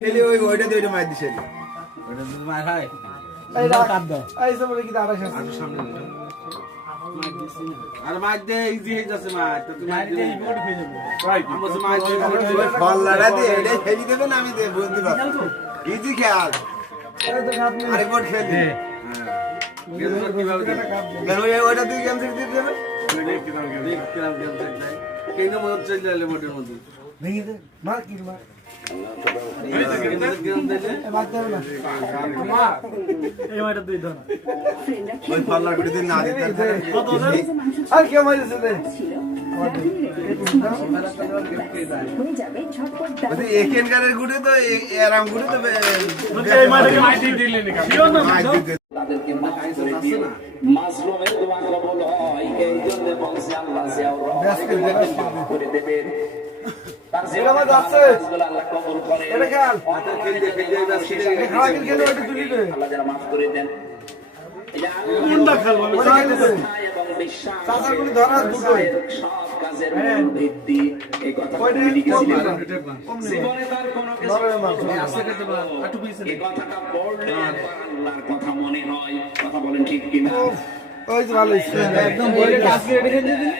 খেলে ওই ওইটা দিয়ে ওইটা মার দিছে ওটা তো মার খায় এই কাট দাও এই সব বলে কি দাঁড়া শেষ আর সামনে আর মার দে ইজি হয়ে যাচ্ছে মার তো তুমি মার দে রিপোর্ট হয়ে যাবে রাইট আমরা তো মার দে ফল লাগা দিয়ে এটা খেলি দেবে না আমি দেব বলতে পারবো ইজি খেয়াল এই তো কাট নেই আরেকবার খেলি হ্যাঁ গেম কিভাবে কেন ওইটা দিয়ে গেম ছেড়ে দিয়ে দেবে দেখ কিরাম গেম চাই কেন মত চলে যাবে মোটের মধ্যে ভেঙে দে মার কি মার গেম দিলে এ বাদ দেবে না এই মাইটা দুই ধর ওই ফল লাগা দিয়ে না দিতে কত ধর আর কি মাইছে দে ওই এখানকারের গুড়ে তো এরাম গুড়ে তো এই মাইটাকে মাইটি দিলে নি কেউ না তাদেরকে মাফ করে দিও মাজলুমের দোয়া কবুল হয় এই জন্য বলছি আল্লাহ জিয়াউর রহমান মাফ করে দেবেন তার জীবনে আছে আল্লাহ কবুল করে এটা খেয়াল খাওয়া খেলে ওইটা তুলি দে আল্লাহ যারা মাফ করে দেন কোনটা খেলবো আমি চাই দে এবং বিশ্বাস চাচাগুলি ধরা দুটোই সব কাজের মূল ভিত্তি এই কথা ওইটা লিখেছিলেন কম জীবনে তার কোনো কিছু ধরে মার এই কথাটা পড়লে একবার আল্লাহর কথা মনে হয় কথা বলেন ঠিক কিনা ওই যে ভালো একদম বলে আজকে এটা খেলে দিন